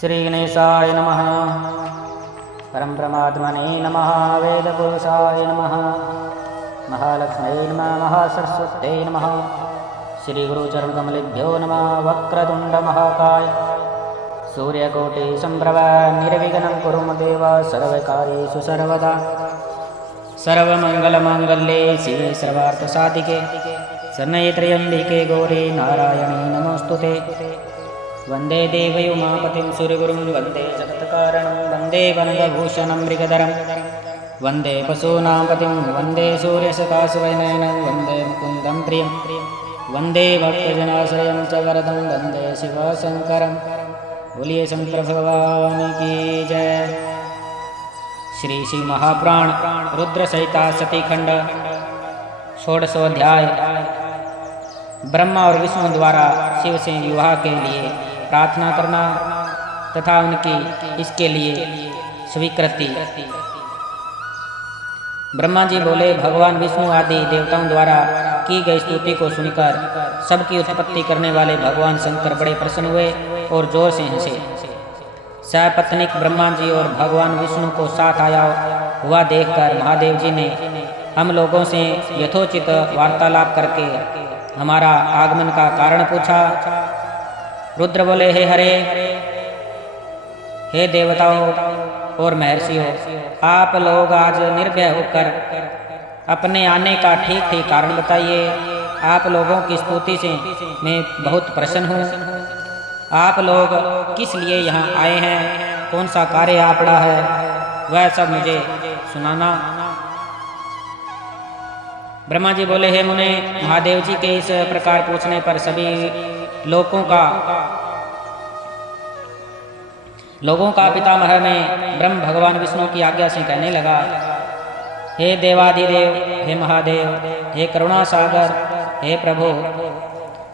श्री गणेशाय नमः। परम परमात्मने नमः। वेदपुरुषाय नमः। महालक्ष्म्यै नमः। महासरस्वत्यै नमः। श्री गुरुचरणकमलेभ्यो नमः। वक्रतुण्ड महाकाय सूर्यकोटि संप्रभ निर्विघ्नं कुरु मम देव सर्वकार्येषु सर्वदा। सर्वमङ्गलमाङ्गल्ये शिवे सर्वार्थसाधिके शरण्ये त्र्यम्बिके गौरी नारायणी नमोऽस्तुते। वन्दे देवै उमापतिं सूर्यगुरुं वन्दे जगत्कारणं वन्दे वनगभूषणं मृगधरं वन्दे पशूनां पतिं वन्दे सूर्यसकाशवनयनं वन्दे मुकुन्दं प्रियं वन्दे भक्तजनाश्रयं च वरदं वन्दे शिवशङ्करं। बोलिए शंकर भगवान की जय। श्री श्री महापुराण रुद्र संहिता सती खंड 16वां ब्रह्मा और विष्णु द्वारा शिव से विवाह के लिए प्रार्थना करना तथा उनकी इसके लिए स्वीकृति। ब्रह्मा जी बोले, भगवान विष्णु आदि देवताओं द्वारा की गई स्तुति को सुनकर सबकी उत्पत्ति करने वाले भगवान शंकर बड़े प्रसन्न हुए और जोर से हंसे। सपत्नीक ब्रह्मा जी और भगवान विष्णु को साथ आया हुआ देखकर महादेव जी ने हम लोगों से यथोचित वार्तालाप करके हमारा आगमन का कारण पूछा। रुद्र बोले, हे हरे, हे देवताओं और महर्षियों, आप लोग आज निर्भय होकर अपने आने का ठीक ठीक कारण बताइए। आप लोगों की स्तुति से मैं बहुत प्रसन्न हूँ। आप लोग किस लिए यहाँ आए हैं, कौन सा कार्य आ पड़ा है, वह सब मुझे सुनाना। ब्रह्मा जी बोले, हे मुने, महादेव जी के इस प्रकार पूछने पर सभी लोगों का पितामह में ब्रह्म भगवान विष्णु की आज्ञा से कहने लगा, हे देवाधिदेव, हे महादेव, हे करुणा सागर, हे प्रभु,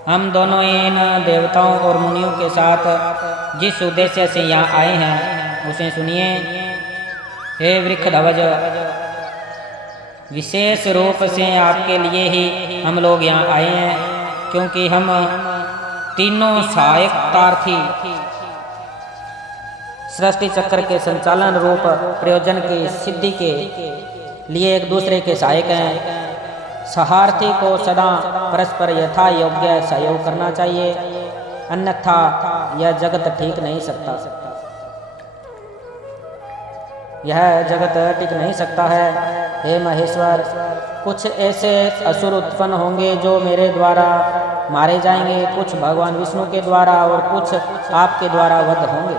हम दोनों इन देवताओं और मुनियों के साथ जिस उद्देश्य से यहाँ आए हैं उसे सुनिए। हे वृक्षध्वज, विशेष रूप से आपके लिए ही हम लोग यहाँ आए हैं, क्योंकि हम तीनों सहायकतार्थी सृष्टि चक्र के संचालन रूप प्रयोजन की सिद्धि के लिए एक दूसरे के सहायक हैं। सहार्थी को सदा परस्पर यथा योग्य सहयोग करना चाहिए, अन्यथा यह जगत ठीक नहीं सकता। यह जगत टिक नहीं सकता है। हे महेश्वर, कुछ ऐसे असुर उत्पन्न होंगे जो मेरे द्वारा मारे जाएंगे, कुछ भगवान विष्णु के द्वारा और कुछ आपके द्वारा वध होंगे।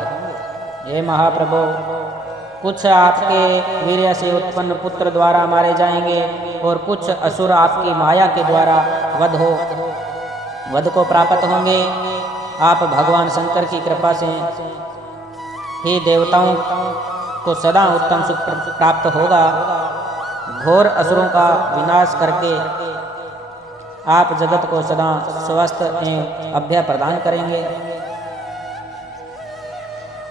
हे महाप्रभु, कुछ आपके वीर्य से उत्पन्न पुत्र द्वारा मारे जाएंगे और कुछ असुर आपकी माया के द्वारा वध को प्राप्त होंगे। आप भगवान शंकर की कृपा से ही देवताओं को सदा उत्तम सुख प्राप्त होगा। घोर असुरों का विनाश करके आप जगत को सदा स्वस्थ एवं अभय प्रदान करेंगे।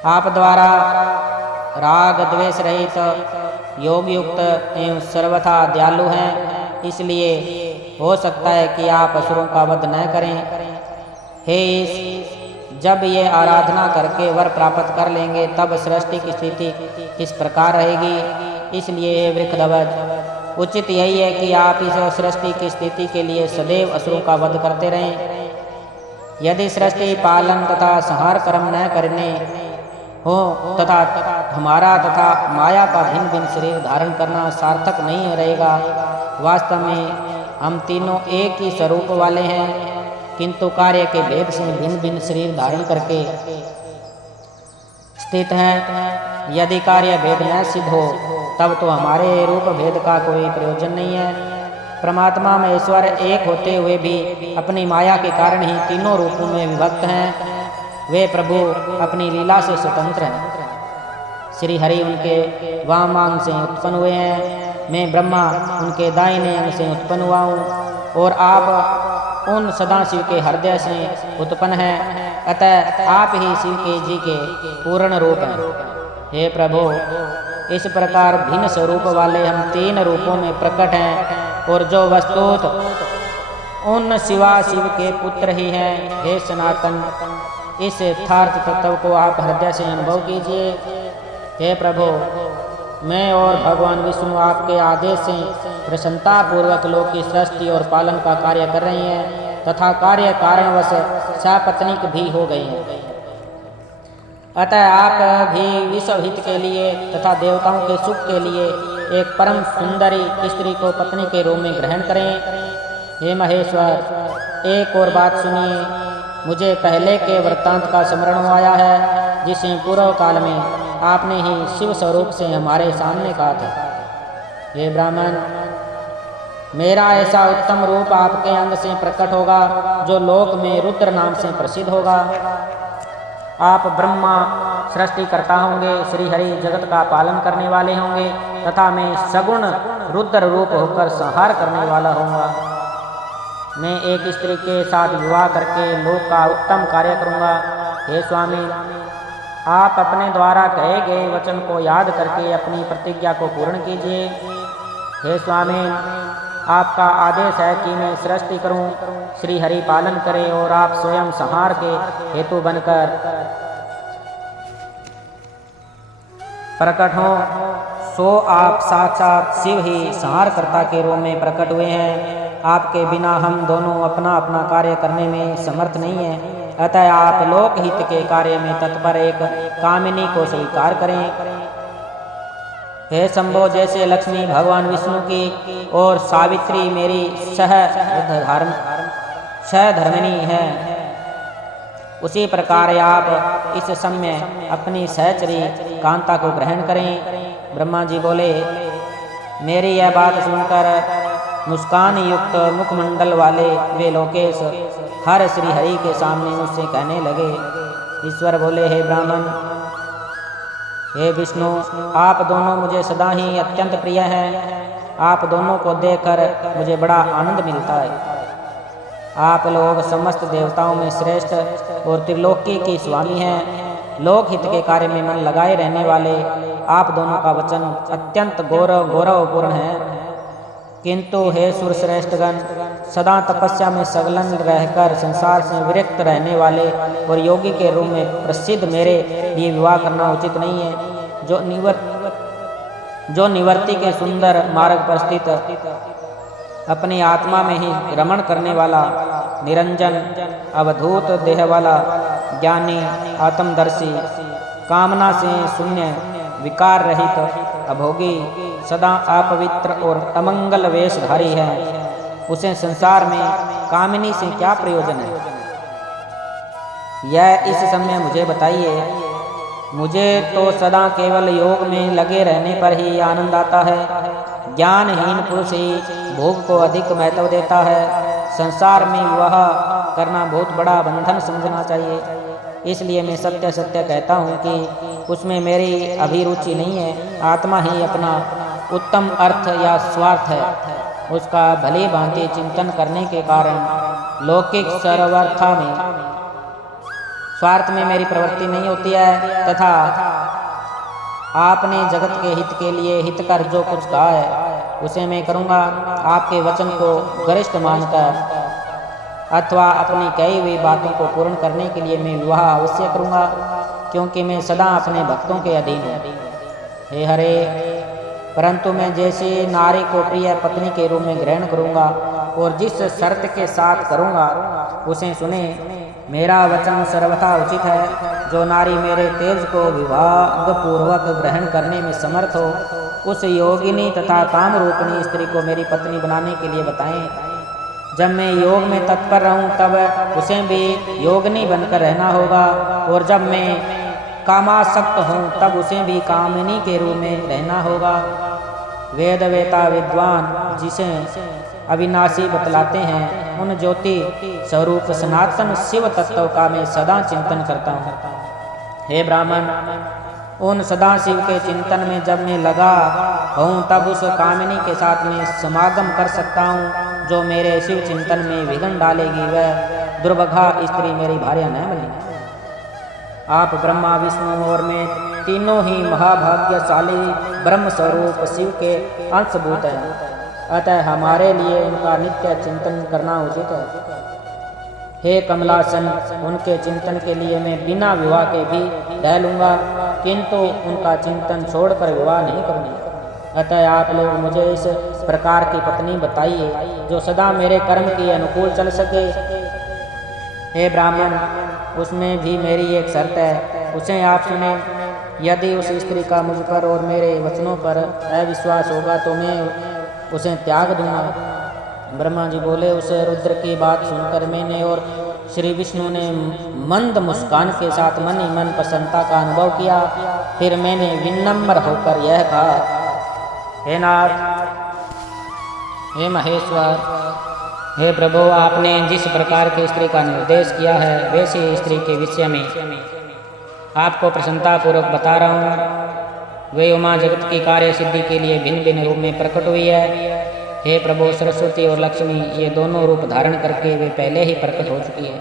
आप द्वारा राग द्वेष रहित योग युक्त एवं सर्वथा दयालु हैं, इसलिए हो सकता है कि आप असुरों का वध न करें। हे ईश, जब ये आराधना करके वर प्राप्त कर लेंगे तब सृष्टि की स्थिति किस प्रकार रहेगी। इसलिए वृक्षध्वज, उचित यही है कि आप इस सृष्टि की स्थिति के लिए सदैव असुरों का वध करते रहें। यदि सृष्टि पालन तथा संहार कर्म न करने हो तथा हमारा तथा माया का भिन्न भिन्न शरीर धारण करना सार्थक नहीं रहेगा। वास्तव में हम तीनों एक ही स्वरूप वाले हैं, किंतु कार्य के भेद से भिन्न भिन्न शरीर धारण करके स्थित हैं। यदि कार्य भेद न सिद्ध हो तब तो हमारे रूप भेद का कोई प्रयोजन नहीं है। परमात्मा में ईश्वर एक होते हुए भी अपनी माया के कारण ही तीनों रूपों में विभक्त हैं। वे प्रभु अपनी लीला से स्वतंत्र हैं। श्री हरि उनके वाम अंग से उत्पन्न हुए हैं, मैं ब्रह्मा उनके दाहिने अंग से उत्पन्न हुआ हूँ और आप उन सदाशिव के हृदय से उत्पन्न हैं। अतः आप ही शिव के जी के पूर्ण रूप हैं। हे प्रभु, इस प्रकार भिन्न स्वरूप वाले हम तीन रूपों में प्रकट हैं और जो वस्तुत उन शिवा शिव के पुत्र ही हैं। हे सनातन, इस यथार्थ तत्व को आप हृदय से अनुभव कीजिए। हे प्रभु, मैं और भगवान विष्णु आपके आदेश से प्रसन्नता पूर्वक लोक की सृष्टि और पालन का कार्य कर रहे हैं तथा कार्य कारणवश सपत्नीक भी हो गए हैं। अतः आप भी विश्व हित के लिए तथा देवताओं के सुख के लिए एक परम सुंदरी स्त्री को पत्नी के रूप में ग्रहण करें। हे महेश्वर, एक और बात सुनिए। मुझे पहले के वृत्तांत का स्मरण आया है जिसे पूर्व काल में आपने ही शिव स्वरूप से हमारे सामने कहा था। हे ब्राह्मण, मेरा ऐसा उत्तम रूप आपके अंग से प्रकट होगा जो लोक में रुद्र नाम से प्रसिद्ध होगा। आप ब्रह्मा सृष्टिकर्ता होंगे, श्री हरि जगत का पालन करने वाले होंगे तथा मैं सगुण रुद्र रूप होकर संहार करने वाला होऊंगा। मैं एक स्त्री के साथ विवाह करके लोक का उत्तम कार्य करूंगा। हे स्वामी, आप अपने द्वारा कहे गए वचन को याद करके अपनी प्रतिज्ञा को पूर्ण कीजिए। हे स्वामी, आपका आदेश है कि मैं सृष्टि करूं, श्री हरि पालन करे और आप स्वयं संहार के हेतु बनकर प्रकट हो। सो आप साक्षात शिव ही संहारकर्ता के रूप में प्रकट हुए हैं। आपके बिना हम दोनों अपना अपना कार्य करने में समर्थ नहीं हैं। अतः आप लोकहित के कार्य में तत्पर एक कामिनी को स्वीकार करें। हे शंभो, जैसे लक्ष्मी भगवान विष्णु की और सावित्री मेरी सहधर्मिणी है, उसी प्रकार आप इस समय अपनी सहचरी कांता को ग्रहण करें। ब्रह्मा जी बोले, मेरी यह बात सुनकर मुस्कान युक्त मुखमंडल वाले वे लोकेश हर श्री हरि के सामने मुझसे कहने लगे। ईश्वर बोले, हे ब्राह्मण, हे विष्णु, आप दोनों मुझे सदा ही अत्यंत प्रिय हैं। आप दोनों को देखकर मुझे बड़ा आनंद मिलता है। आप लोग समस्त देवताओं में श्रेष्ठ और त्रिलोकी की स्वामी हैं। लोकहित के कार्य में मन लगाए रहने वाले आप दोनों का वचन अत्यंत गौरवपूर्ण है। किंतु हे सुरश्रेष्ठगण, सदा तपस्या में संलग्न रहकर संसार से विरक्त रहने वाले और योगी के रूप में प्रसिद्ध मेरे लिए विवाह करना उचित नहीं है। जो निवर्ति के सुंदर मार्ग पर स्थित अपनी आत्मा में ही रमण करने वाला निरंजन अवधूत देह वाला ज्ञानी आत्मदर्शी कामना से शून्य विकार रहित अभोगी सदा अपवित्र और अमंगल वेशधारी है, उसे संसार में कामिनी से क्या प्रयोजन है? यह इस समय मुझे बताइए। मुझे तो सदा केवल योग में लगे रहने पर ही आनंद आता है। ज्ञानहीन पुरुष ही भोग को अधिक महत्व देता है। संसार में विवाह करना बहुत बड़ा बंधन समझना चाहिए। इसलिए मैं सत्य सत्य कहता हूँ कि उसमें मेरी अभिरुचि नहीं है। आत्मा ही अपना उत्तम अर्थ या स्वार्थ है। उसका भली भांति चिंतन करने के कारण लौकिक सर्वथा में स्वार्थ में मेरी प्रवृत्ति नहीं होती है तथा आपने जगत के हित के लिए हित कर जो कुछ कहा है उसे मैं करूँगा। आपके वचन को गरिष्ठ मानकर अथवा अपनी कही हुई बातों को पूर्ण करने के लिए मैं विवाह अवश्य करूँगा, क्योंकि मैं सदा अपने भक्तों के अधीन हूँ। हे हरे, परंतु मैं जैसे नारी को प्रिय पत्नी के रूप में ग्रहण करूँगा और जिस शर्त के साथ करूँगा उसे सुने। मेरा वचन सर्वथा उचित है। जो नारी मेरे तेज को विवाह पूर्वक ग्रहण करने में समर्थ हो, उस योगिनी तथा काम रूपिणी स्त्री को मेरी पत्नी बनाने के लिए बताएं। जब मैं योग में तत्पर रहूं तब उसे भी योगिनी बनकर रहना होगा, और जब मैं कामासक्त हूँ तब उसे भी कामिनी के रूप में रहना होगा। वेद वेता विद्वान जिसे अविनाशी बतलाते हैं, उन ज्योति स्वरूप सनातन शिव तत्व का मैं सदा चिंतन करता हूँ। हे ब्राह्मण, उन सदा शिव के चिंतन में जब मैं लगा हूँ तब उस कामिनी के साथ मैं समागम कर सकता हूँ। जो मेरे शिव चिंतन में विघ्न डालेगी वह दुर्भगा स्त्री मेरी भार्या न बनेगी। आप ब्रह्मा विष्णु और मैं तीनों ही महाभाग्यशाली ब्रह्म स्वरूप शिव के अंशभूत हैं। अतः हमारे लिए उनका नित्य चिंतन करना उचित है। हे कमलासन, उनके चिंतन के लिए मैं बिना विवाह के भी रह लूँगा, किंतु उनका चिंतन छोड़कर विवाह नहीं करूँगा। अतः आप लोग मुझे इस प्रकार की पत्नी बताइए जो सदा मेरे कर्म के अनुकूल चल सके। हे ब्राह्मण, उसमें भी मेरी एक शर्त है, उसे आप सुने। यदि उस स्त्री का मुझ पर और मेरे वचनों पर अविश्वास होगा तो मैं उसे त्याग दूंगा। ब्रह्मा जी बोले, उसे रुद्र की बात सुनकर मैंने और श्री विष्णु ने मंद मुस्कान के साथ मन ही मन प्रसन्नता का अनुभव किया। फिर मैंने विनम्र होकर यह कहा, हे नाथ, हे महेश्वर, हे प्रभु, आपने जिस प्रकार की स्त्री का निर्देश किया है वैसी स्त्री के विषय में आपको प्रसन्नता पूर्वक बता रहा हूँ। वे उमा जगत की कार्य सिद्धि के लिए भिन्न भिन्न रूप में प्रकट हुई है। हे प्रभु, सरस्वती और लक्ष्मी ये दोनों रूप धारण करके वे पहले ही प्रकट हो चुकी है।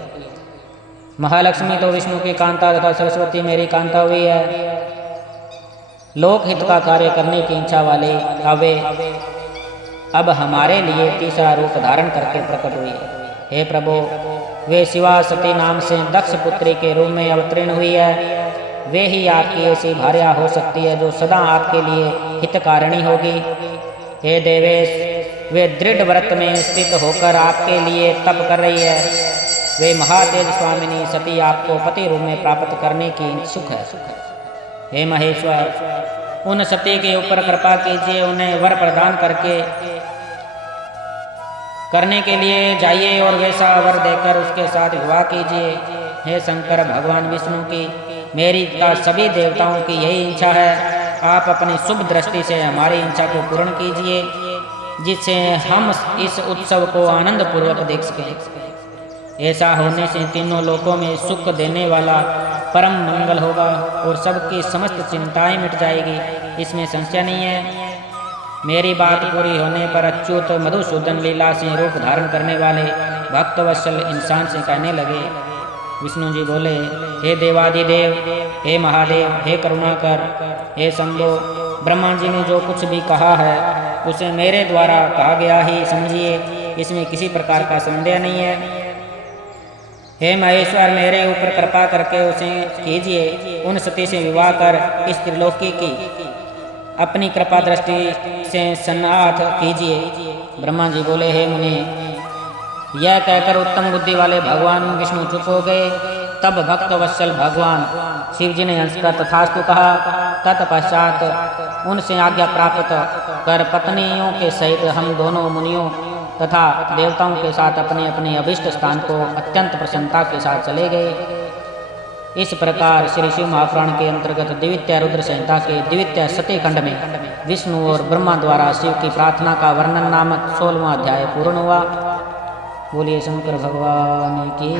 महालक्ष्मी तो विष्णु की कांता तथा सरस्वती मेरी कांता हुई है। लोकहित का कार्य करने की इच्छा वाले अब हमारे लिए तीसरा रूप धारण करके प्रकट हुई है। हे प्रभु, वे शिवा सती नाम से दक्ष पुत्री के रूप में अवतीर्ण हुई है। वे ही आपकी ऐसी भार्या हो सकती है जो सदा आपके लिए हितकारिणी होगी। हे देवेश, वे दृढ़ व्रत में स्थित होकर आपके लिए तप कर रही है। वे महातेज स्वामिनी सती आपको पति रूप में प्राप्त करने की इच्छुक है। हे महेश्वर, उन सती के ऊपर कृपा कीजिए, उन्हें वर प्रदान करने के लिए जाइए और वैसा वर देकर उसके साथ विवाह कीजिए। हे शंकर भगवान विष्णु की, मेरी तथा सभी देवताओं की यही इच्छा है। आप अपनी शुभ दृष्टि से हमारी इच्छा को पूर्ण कीजिए, जिससे हम इस उत्सव को आनंद पूर्वक देख सकें। ऐसा होने से तीनों लोकों में सुख देने वाला परम मंगल होगा और सबकी समस्त चिंताएं मिट जाएगी, इसमें संशय नहीं है। मेरी बात पूरी होने पर अच्युत मधुसूदन लीला से रूप धारण करने वाले भक्तवत्सल इंसान से कहने लगे। विष्णु जी बोले, हे देवादिदेव, हे महादेव, हे करुणाकर, हे शंभो, ब्रह्मा जी ने जो कुछ भी कहा है उसे मेरे द्वारा कहा गया ही समझिए, इसमें किसी प्रकार का संदेह नहीं है। हे महेश्वर, मेरे ऊपर कृपा करके उसे कीजिए, उन सती से विवाह कर इस त्रिलोकी की अपनी कृपा दृष्टि से सन्नाथ कीजिए। ब्रह्मा जी बोले, हे मुनि, यह कहकर उत्तम बुद्धि वाले भगवान विष्णु चुप हो गए। तब भक्त वत्सल भगवान शिव जी ने हंसकर तथास्तु कहा। तत्पश्चात उनसे आज्ञा प्राप्त कर पत्नियों के सहित हम दोनों मुनियों तथा देवताओं के साथ अपने अपने अभिष्ट स्थान को अत्यंत प्रसन्नता के साथ चले गए। इस प्रकार श्री शिव महापुराण के अंतर्गत द्वितीय रुद्र संहिता के द्वितीय सती खंड में विष्णु और ब्रह्मा द्वारा शिव की प्रार्थना का वर्णन नामक 16वां अध्याय पूर्ण हुआ। बोलिए शंकर भगवान की।